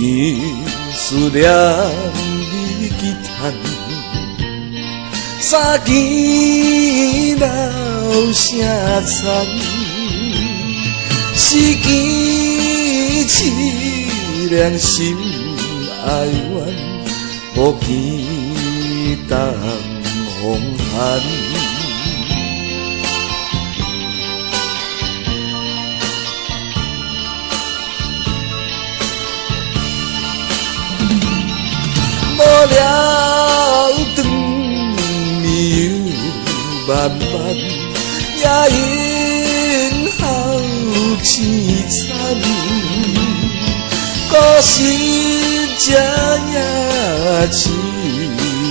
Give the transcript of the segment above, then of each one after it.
情思念你去叹，三更闹声惨，四更凄凉心哀怨，无见当风寒。无聊长暝又漫漫，夜莺好凄惨，故事这也凄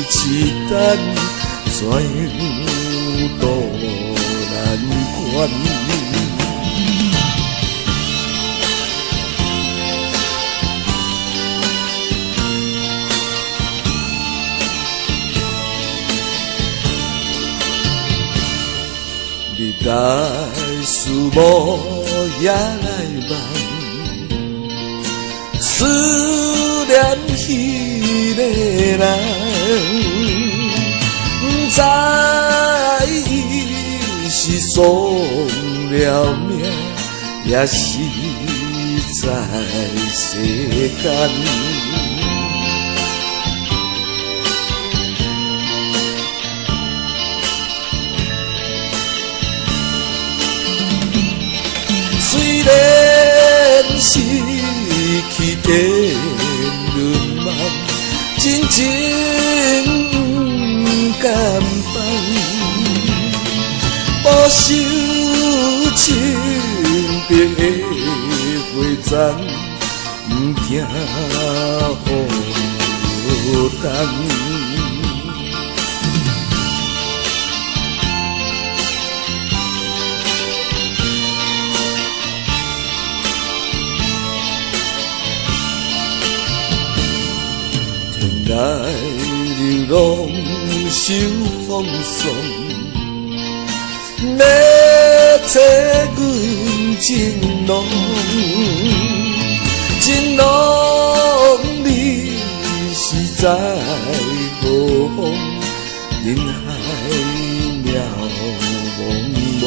凄淡，怎样度难关？你来思慕也来梦，思念彼个人，不知伊是丧了命，也是在世间。虽然失去天伦梦，真情不甘放，保守清白的花簪，不惊雨冬。来流浪受风霜，要找阮情郎，情郎你是在何方？人海渺茫茫。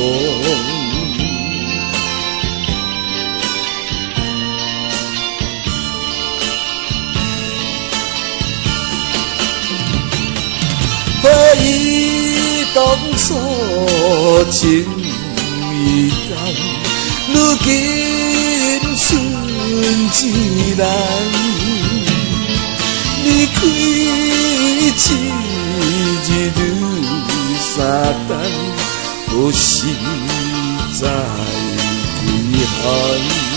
回忆当初情意重，如今剩一人。离开一日三顿，何时再归还？